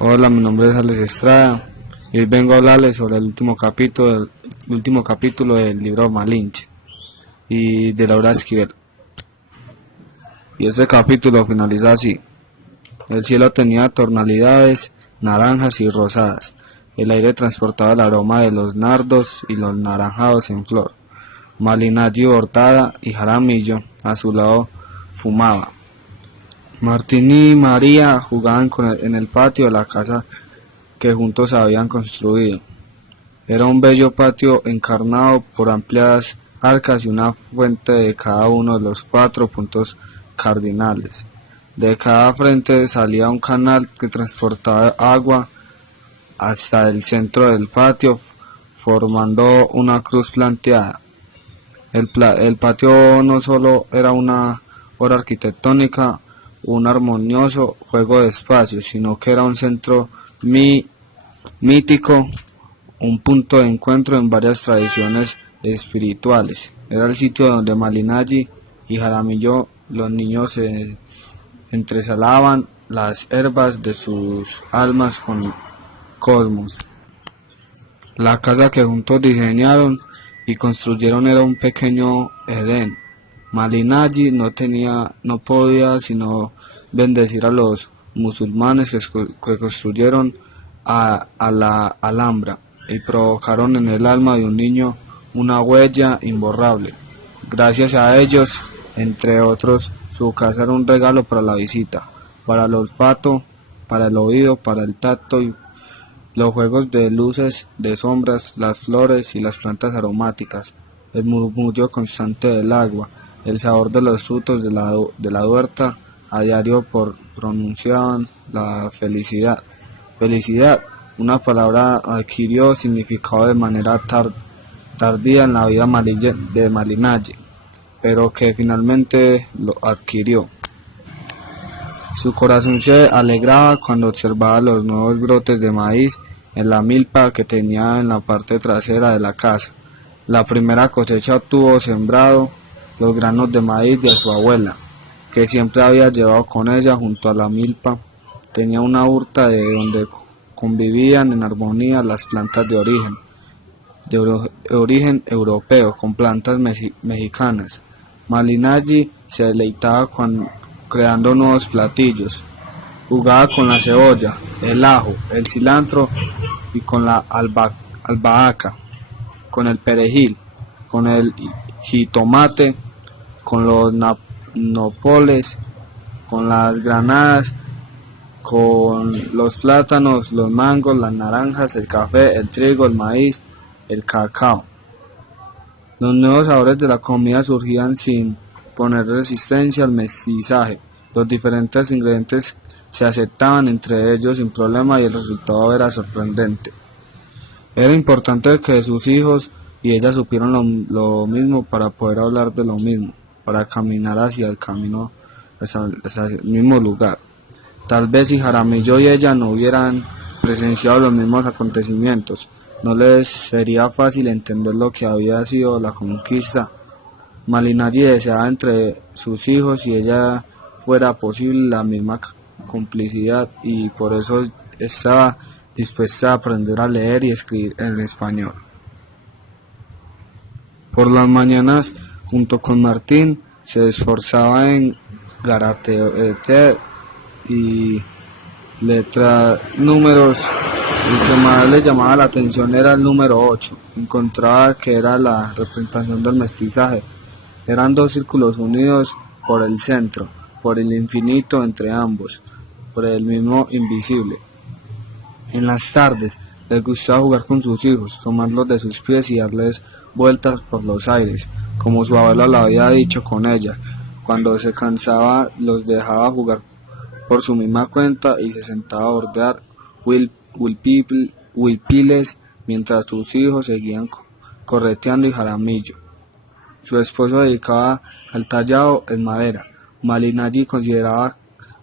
Hola, mi nombre es Alex Estrada y hoy vengo a hablarles sobre el último capítulo del libro Malinche y de Laura Esquivel. Y este capítulo finaliza así: el cielo tenía tonalidades naranjas y rosadas, el aire transportaba el aroma de los nardos y los naranjados en flor. Malinalli Bordada y Jaramillo a su lado fumaba. Martín y María jugaban en el patio de la casa que juntos habían construido. Era un bello patio encarnado por amplias arcas y una fuente de cada uno de los 4 puntos cardinales. De cada frente salía un canal que transportaba agua hasta el centro del patio, formando una cruz planteada. El patio no solo era una obra arquitectónica, un armonioso juego de espacios, sino que era un centro mítico, un punto de encuentro en varias tradiciones espirituales. Era el sitio donde Malinalli y Jaramillo, los niños, se entresalaban las herbas de sus almas con cosmos. La casa que juntos diseñaron y construyeron era un pequeño Edén. Malinalli no podía sino bendecir a los musulmanes que construyeron a la Alhambra y provocaron en el alma de un niño una huella imborrable. Gracias a ellos, entre otros, su casa era un regalo para la visita, para el olfato, para el oído, para el tacto y los juegos de luces, de sombras, las flores y las plantas aromáticas, el murmullo constante del agua, el sabor de los frutos de la huerta, a diario pronunciaban la felicidad. Felicidad, una palabra adquirió significado de manera tardía en la vida de Malinalli, pero que finalmente lo adquirió. Su corazón se alegraba cuando observaba los nuevos brotes de maíz en la milpa que tenía en la parte trasera de la casa. La primera cosecha tuvo sembrado los granos de maíz de su abuela, que siempre había llevado con ella junto a la milpa. Tenía una huerta de donde convivían en armonía las plantas de origen europeo con plantas mexicanas. Malinalli se deleitaba creando nuevos platillos. Jugaba con la cebolla, el ajo, el cilantro y con la albahaca, con el perejil, con el jitomate, con los nopoles, con las granadas, con los plátanos, los mangos, las naranjas, el café, el trigo, el maíz, el cacao. Los nuevos sabores de la comida surgían sin poner resistencia al mestizaje. Los diferentes ingredientes se aceptaban entre ellos sin problema y el resultado era sorprendente. Era importante que sus hijos y ella supieran lo mismo para poder hablar de lo mismo, para caminar hacia el mismo lugar. Tal vez si Jaramillo y ella no hubieran presenciado los mismos acontecimientos, no les sería fácil entender lo que había sido la conquista. Malinalli deseaba entre sus hijos y ella fuera posible la misma complicidad y por eso estaba dispuesta a aprender a leer y escribir en español. Por las mañanas, junto con Martín, se esforzaba en garabatear y letrar números. El que más le llamaba la atención era el número 8. Encontraba que era la representación del mestizaje. Eran dos círculos unidos por el centro, por el infinito entre ambos, por el mismo invisible. En las tardes les gustaba jugar con sus hijos, tomarlos de sus pies y darles vueltas por los aires, como su abuela lo había dicho con ella. Cuando se cansaba los dejaba jugar por su misma cuenta y se sentaba a bordear huipiles mientras sus hijos seguían correteando y Jaramillo. Su esposo dedicaba al tallado en madera. Malinalli consideraba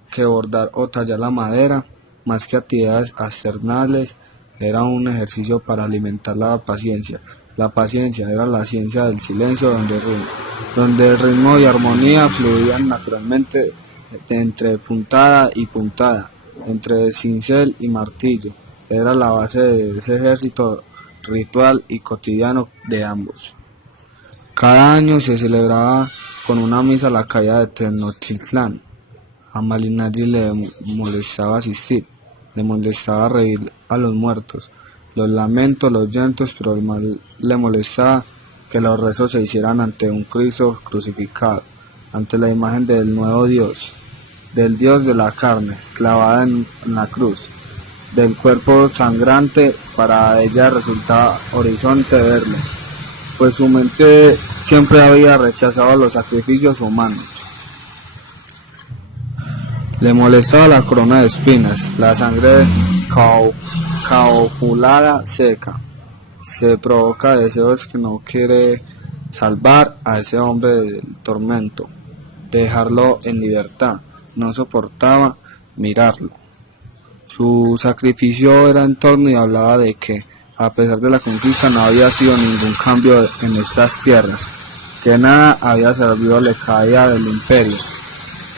que bordar o tallar la madera, más que actividades externales, era un ejercicio para alimentar la paciencia. La paciencia era la ciencia del silencio donde el ritmo y armonía fluían naturalmente entre puntada y puntada. entre cincel y martillo. Era la base de ese ejército ritual y cotidiano de ambos. Cada año se celebraba con una misa la caída de Tenochtitlán. A Malinalli le molestaba asistir, le molestaba reír a los muertos, los lamentos, los llantos, pero más le molestaba que los rezos se hicieran ante un Cristo crucificado, ante la imagen del nuevo Dios, del Dios de la carne, clavada en la cruz, del cuerpo sangrante. Para ella resultaba horizonte verle, pues su mente siempre había rechazado los sacrificios humanos. Le molestaba la corona de espinas, la sangre coagulada seca. Se provoca deseos que no quiere salvar a ese hombre del tormento, dejarlo en libertad. No soportaba mirarlo. Su sacrificio era en torno y hablaba de que, a pesar de la conquista, no había sido ningún cambio en estas tierras, que nada había servido a la caída del imperio,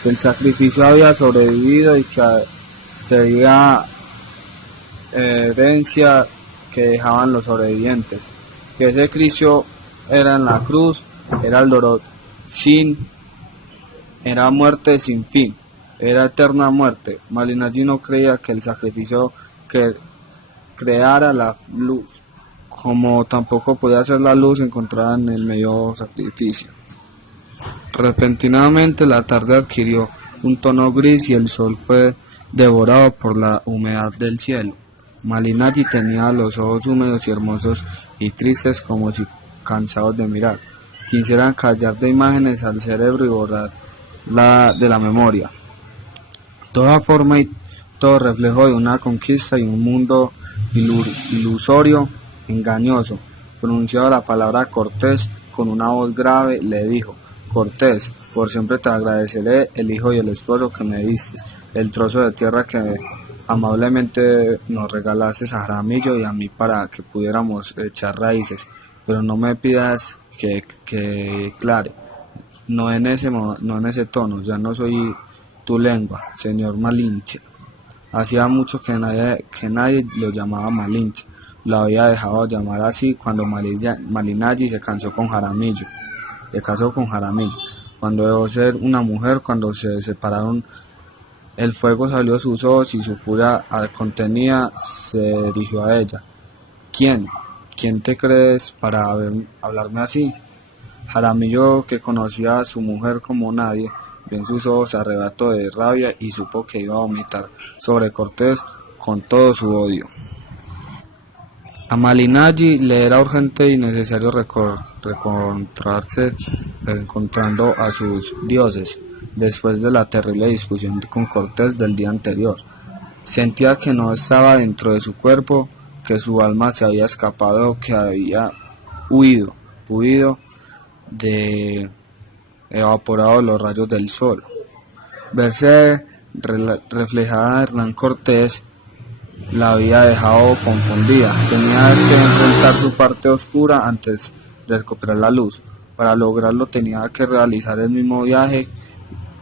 que el sacrificio había sobrevivido y que sería herencia que dejaban los sobrevivientes, que ese Cristo era en la cruz, era el dolor era muerte sin fin, era eterna muerte. Malinalli no creía que el sacrificio que creara la luz, como tampoco podía ser la luz encontrada en el medio sacrificio. Repentinamente la tarde adquirió un tono gris y el sol fue devorado por la humedad del cielo. Malinalli tenía los ojos húmedos y hermosos y tristes, como si cansados de mirar. Quisieran callar de imágenes al cerebro y borrar de la memoria toda forma y todo reflejo de una conquista y un mundo ilusorio, engañoso. Pronunciaba la palabra Cortés con una voz grave, le dijo: Cortés, por siempre te agradeceré el hijo y el esposo que me diste, el trozo de tierra que amablemente nos regalaste a Jaramillo y a mí para que pudiéramos echar raíces, pero no me pidas que clare, no en ese tono, ya no soy tu lengua, señor Malinche. Hacía mucho que nadie lo llamaba Malinche, lo había dejado llamar así cuando Malinalli se casó con Jaramillo, cuando dejó ser una mujer, cuando se separaron. El fuego salió de sus ojos y su furia contenida se dirigió a ella. ¿Quién? ¿Quién te crees para hablarme así? Jaramillo, que conocía a su mujer como nadie, vio en sus ojos se arrebató de rabia y supo que iba a vomitar sobre Cortés con todo su odio. A Malinalli le era urgente y necesario reencontrando a sus dioses, después de la terrible discusión con Cortés del día anterior. Sentía que no estaba dentro de su cuerpo, que su alma se había escapado, que había huido de evaporado los rayos del sol. Verse reflejada en Hernán Cortés la había dejado confundida. Tenía que enfrentar su parte oscura antes de recuperar la luz. Para lograrlo tenía que realizar el mismo viaje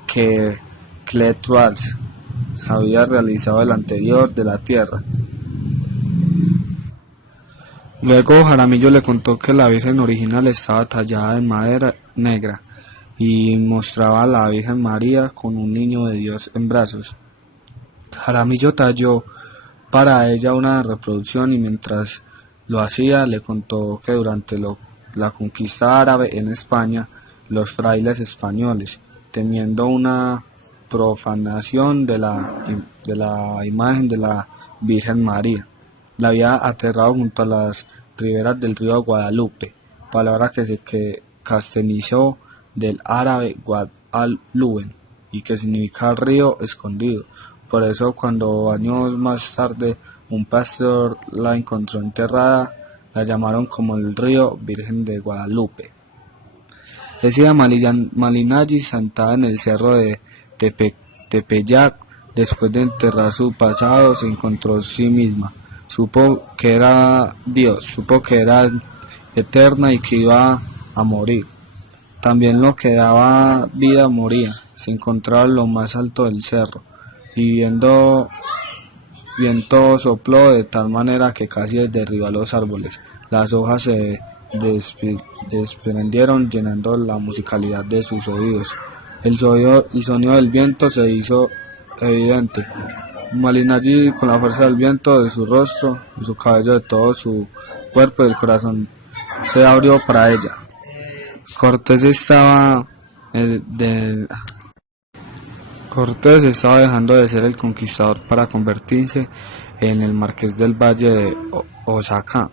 que Cletuals había realizado el anterior de la Tierra. Luego Jaramillo le contó que la Virgen original estaba tallada en madera negra y mostraba a la Virgen María con un niño de Dios en brazos. Jaramillo talló para ella una reproducción y mientras lo hacía le contó que durante la conquista árabe en España, los frailes españoles, temiendo una profanación de la imagen de la Virgen María, la había aterrado junto a las riberas del río Guadalupe, palabra que se castellanizó del árabe Guad-al-Luben y que significa río escondido. Por eso cuando años más tarde un pastor la encontró enterrada, la llamaron como el río Virgen de Guadalupe. Ese día Malinalli, sentada en el cerro de Tepeyac, después de enterrar su pasado, se encontró a sí misma. Supo que era Dios, supo que era eterna y que iba a morir. También lo que daba vida moría. Se encontraba en lo más alto del cerro. y viento sopló de tal manera que casi derribó los árboles. Las hojas se desprendieron llenando la musicalidad de sus oídos. El sonido del viento se hizo evidente. Malinalli, con la fuerza del viento de su rostro, de su cabello, de todo su cuerpo y el corazón, se abrió para ella. Cortés estaba dejando de ser el conquistador para convertirse en el marqués del Valle de Osaka,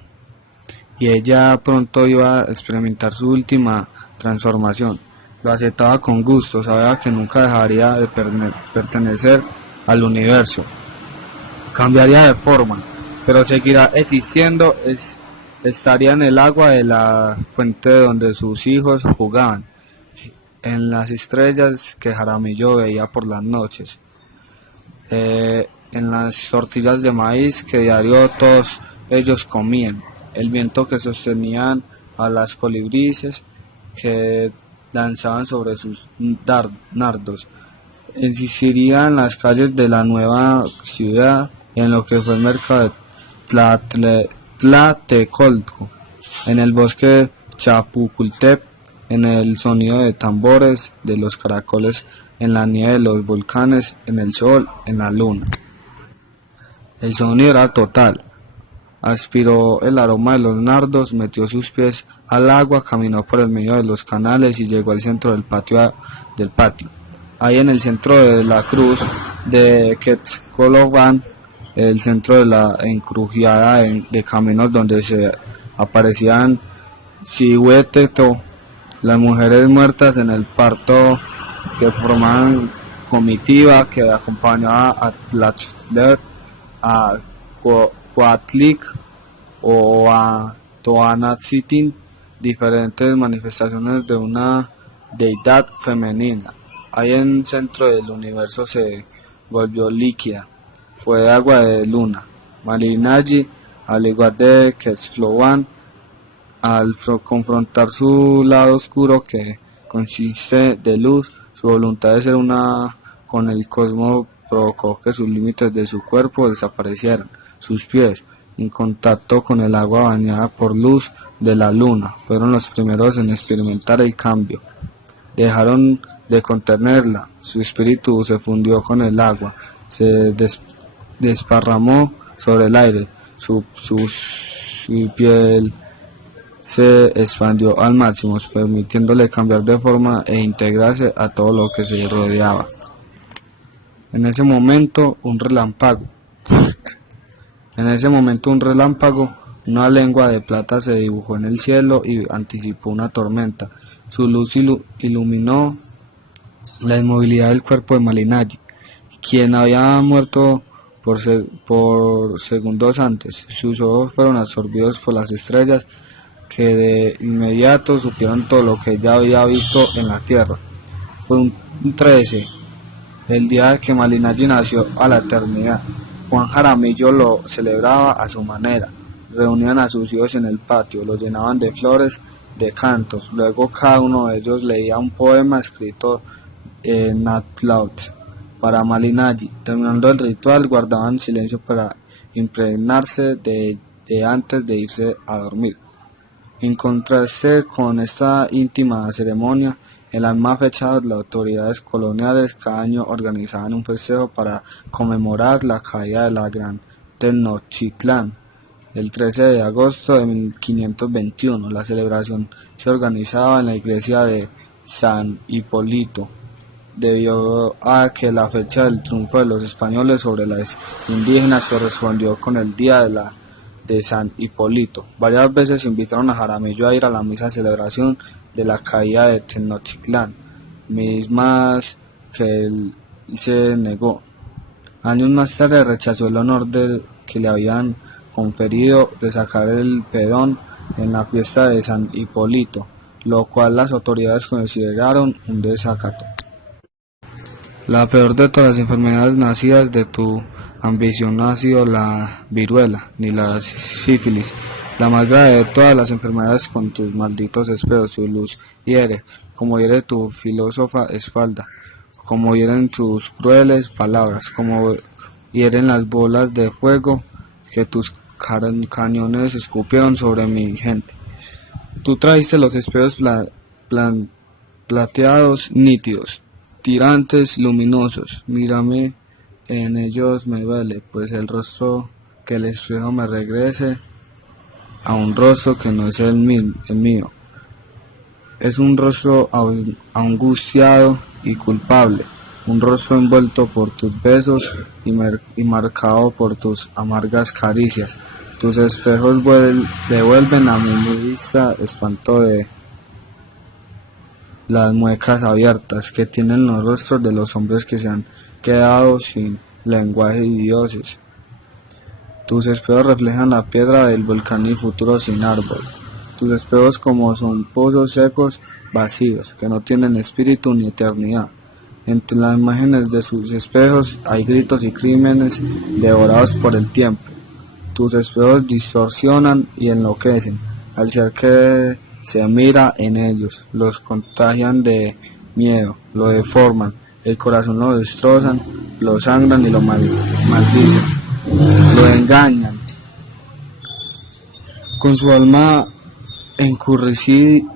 y ella pronto iba a experimentar su última transformación. Lo aceptaba con gusto, sabía que nunca dejaría de pertenecer al universo. Cambiaría de forma, pero seguirá existiendo, estaría en el agua de la fuente donde sus hijos jugaban, en las estrellas que Jaramillo veía por las noches, en las tortillas de maíz que diario todos ellos comían, el viento que sostenían a las colibríes que danzaban sobre sus nardos. Existiría en las calles de la nueva ciudad, en lo que fue el mercado de Tlatecolco, en el bosque Chapucultep, en el sonido de tambores, de los caracoles, en la nieve de los volcanes, en el sol, en la luna. El sonido era total. Aspiró el aroma de los nardos, metió sus pies al agua, caminó por el medio de los canales y llegó al centro del patio. Ahí en el centro de la cruz de Quetzalcóatl, el centro de la encrucijada de caminos donde se aparecían Cihueteto, las mujeres muertas en el parto que formaban comitiva que acompañaba a Tlaxcala, a Coatlic o a Toanatzitin, diferentes manifestaciones de una deidad femenina. Ahí en el centro del universo se volvió líquida, fue agua de luna. Malinalli, al igual de Quetzalcóatl, al confrontar su lado oscuro que consiste de luz, su voluntad de ser una con el cosmos provocó que sus límites de su cuerpo desaparecieran. Sus pies, en contacto con el agua bañada por luz de la luna, fueron los primeros en experimentar el cambio. Dejaron de contenerla, su espíritu se fundió con el agua, se desparramó sobre el aire, su piel se expandió al máximo, permitiéndole cambiar de forma e integrarse a todo lo que se rodeaba. En ese momento un relámpago, una lengua de plata se dibujó en el cielo y anticipó una tormenta. Su luz iluminó la inmovilidad del cuerpo de Malinalli, quien había muerto por segundos antes. Sus ojos fueron absorbidos por las estrellas, que de inmediato supieron todo lo que ella había visto en la tierra. Fue un 13, el día que Malinalli nació a la eternidad. Juan Jaramillo lo celebraba a su manera. Reunían a sus hijos en el patio, los llenaban de flores, de cantos. Luego cada uno de ellos leía un poema escrito en Natlaut para Malinalli. Terminando el ritual, guardaban silencio para impregnarse de antes de irse a dormir. En contraste con esta íntima ceremonia, en la misma fecha las autoridades coloniales cada año organizaban un festejo para conmemorar la caída de la Gran Tenochtitlán. El 13 de agosto de 1521, la celebración se organizaba en la iglesia de San Hipólito, debido a que la fecha del triunfo de los españoles sobre los indígenas correspondió con el día de San Hipólito. Varias veces invitaron a Jaramillo a ir a la misa de celebración de la caída de Tenochtitlán, mismas que él se negó. Años más tarde rechazó el honor que le habían conferido de sacar el pedón en la fiesta de San Hipólito, lo cual las autoridades consideraron un desacato. La peor de todas las enfermedades nacidas de tu ambición no ha sido la viruela, ni la sífilis. La más grave de todas las enfermedades con tus malditos espejos, tu luz hiere, como hiere tu filósofa espalda. como hieren sus crueles palabras, como hieren las bolas de fuego que tus cañones escupieron sobre mi gente. Tú trajiste los espejos plateados nítidos, tirantes luminosos. Mírame, en ellos me duele, pues el rostro que el espejo me regrese a un rostro que no es el mío. Es un rostro angustiado y culpable, un rostro envuelto por tus besos y marcado por tus amargas caricias. Tus espejos devuelven a mi vista espanto de las muecas abiertas que tienen los rostros de los hombres que se han quedado sin lenguaje y dioses. Tus espejos reflejan la piedra del volcán y futuro sin árbol. Tus espejos como son pozos secos, vacíos, que no tienen espíritu ni eternidad. Entre las imágenes de sus espejos hay gritos y crímenes devorados por el tiempo. Tus espejos distorsionan y enloquecen al ser que se mira en ellos, los contagian de miedo, lo deforman, el corazón lo destrozan, lo sangran y lo maldicen, lo engañan. Con su alma escurricida,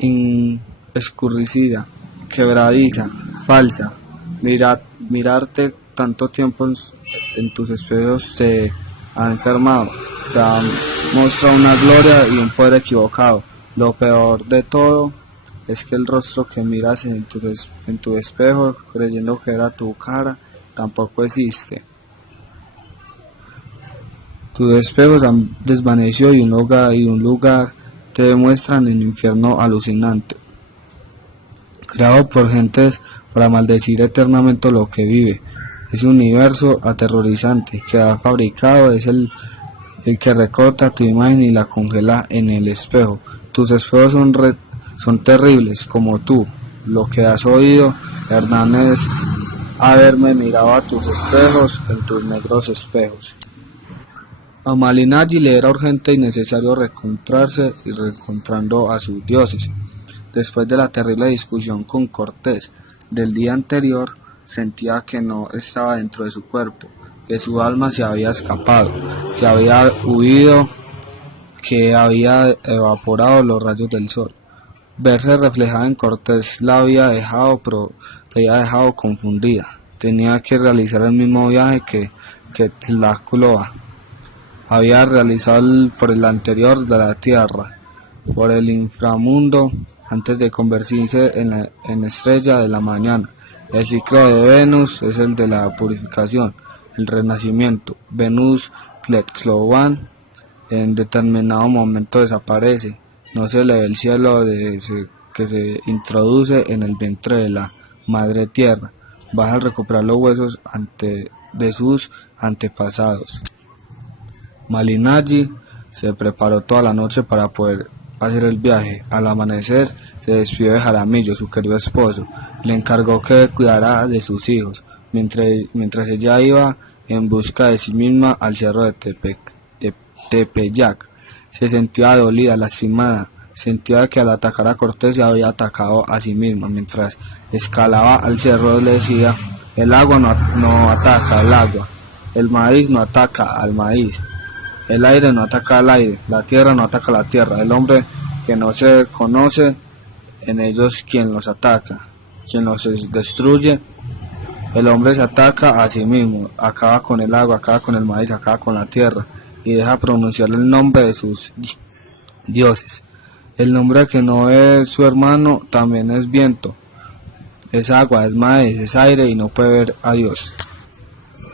quebradiza, falsa, mirarte tanto tiempo en tus espejos te ha enfermado, te ha mostrado una gloria y un poder equivocado. Lo peor de todo es que el rostro que miras en tu espejo, creyendo que era tu cara, tampoco existe. Tus espejos han desvanecido y un lugar te demuestran el infierno alucinante, creado por gentes para maldecir eternamente lo que vive. Ese universo aterrorizante que ha fabricado es el que recorta tu imagen y la congela en el espejo. Tus espejos son terribles como tú. Lo que has oído, Hernán, es haberme mirado a tus espejos en tus negros espejos. A Malinalli le era urgente y necesario reencontrarse y reencontrando a sus dioses. Después de la terrible discusión con Cortés del día anterior, sentía que no estaba dentro de su cuerpo, que su alma se había escapado, que había huido, que había evaporado los rayos del sol. Verse reflejada en Cortés la había dejado confundida. Tenía que realizar el mismo viaje que Tlaloc había realizado por el anterior de la tierra, por el inframundo, antes de convertirse en estrella de la mañana. El ciclo de Venus es el de la purificación, el renacimiento. Venus Tlaloc en determinado momento desaparece, no se le ve el cielo que se introduce en el vientre de la madre tierra, baja al recuperar los huesos de sus antepasados. Malinalli se preparó toda la noche para poder hacer el viaje. Al amanecer se despidió de Jaramillo, su querido esposo, le encargó que cuidara de sus hijos, mientras ella iba en busca de sí misma al cerro de Tepeyac. Se sentía dolida, lastimada, sentía que al atacar a Cortés se había atacado a sí misma. Mientras escalaba al cerro le decía: el agua no ataca al agua, el maíz no ataca al maíz, el aire no ataca al aire, la tierra no ataca a la tierra, el hombre que no se conoce, en ellos quien los ataca, quien los destruye. El hombre se ataca a sí mismo, acaba con el agua, acaba con el maíz, acaba con la tierra, y deja pronunciar el nombre de sus dioses. El nombre que no es su hermano también es viento, es agua, es maíz, es aire, y no puede ver a Dios.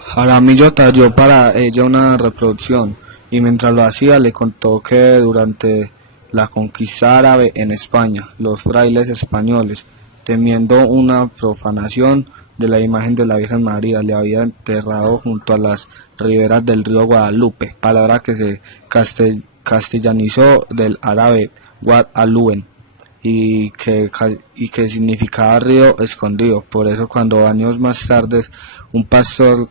Jaramillo talló para ella una reproducción, y mientras lo hacía le contó que durante la conquista árabe en España, los frailes españoles, temiendo una profanación de la imagen de la Virgen María, le habían enterrado junto a las riberas del río Guadalupe, palabra que se castellanizó del árabe Wad Aluen, y que significaba río escondido. Por eso, cuando años más tarde un pastor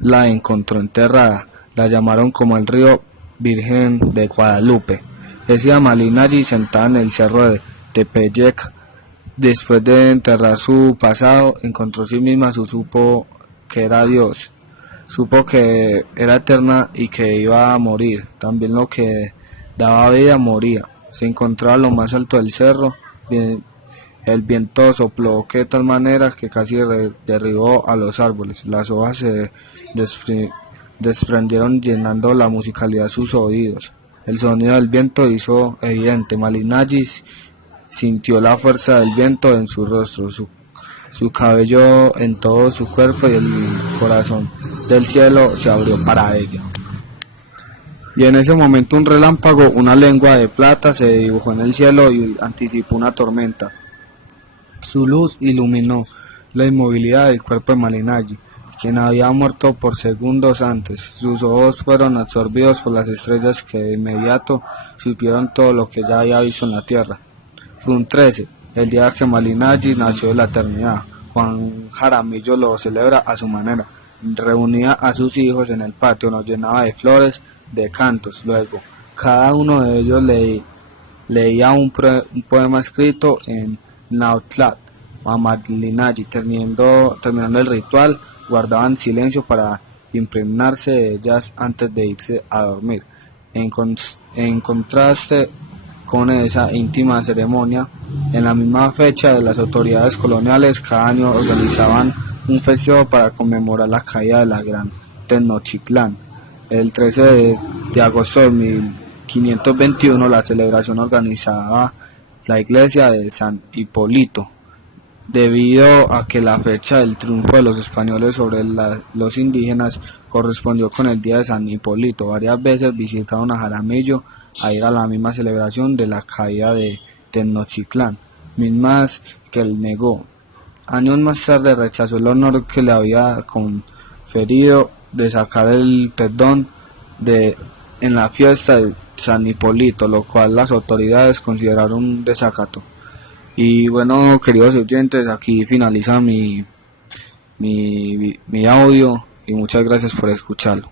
la encontró enterrada, la llamaron como el río Virgen de Guadalupe. Decía Malinalli sentada en el cerro de Tepeyac, Después de enterrar su pasado, encontró sí misma, supo que era Dios, supo que era eterna y que iba a morir. También lo que daba vida moría. Se encontraba a lo más alto del cerro. El viento sopló de tal manera que casi derribó a los árboles. Las hojas se desprendieron llenando la musicalidad sus oídos. El sonido del viento hizo evidente. Malinalli sintió la fuerza del viento en su rostro, su cabello en todo su cuerpo y el corazón del cielo se abrió para ella. Y en ese momento un relámpago, una lengua de plata se dibujó en el cielo y anticipó una tormenta. Su luz iluminó la inmovilidad del cuerpo de Malinalli, quien había muerto por segundos antes. Sus ojos fueron absorbidos por las estrellas que de inmediato supieron todo lo que ya había visto en la tierra. Fue un 13, el día que Malinalli nació de la eternidad. Juan Jaramillo lo celebra a su manera. Reunía a sus hijos en el patio, nos llenaba de flores, de cantos. Luego, cada uno de ellos leía un poema escrito en Nahuatl. A Malinalli, terminando el ritual, guardaban silencio para impregnarse de ellas antes de irse a dormir. En contraste con esa íntima ceremonia, en la misma fecha de las autoridades coloniales cada año organizaban un festejo para conmemorar la caída de la gran Tenochtitlán. El 13 de agosto de 1521 la celebración organizaba la iglesia de San Hipólito, debido a que la fecha del triunfo de los españoles sobre los indígenas correspondió con el día de San Hipólito. Varias veces visitaron a Jaramillo a ir a la misma celebración de la caída de Tenochtitlán, mismas que él negó. Años más tarde rechazó el honor que le había conferido de sacar el perdón en la fiesta de San Hipólito, lo cual las autoridades consideraron un desacato. Y bueno, queridos oyentes, aquí finaliza mi audio y muchas gracias por escucharlo.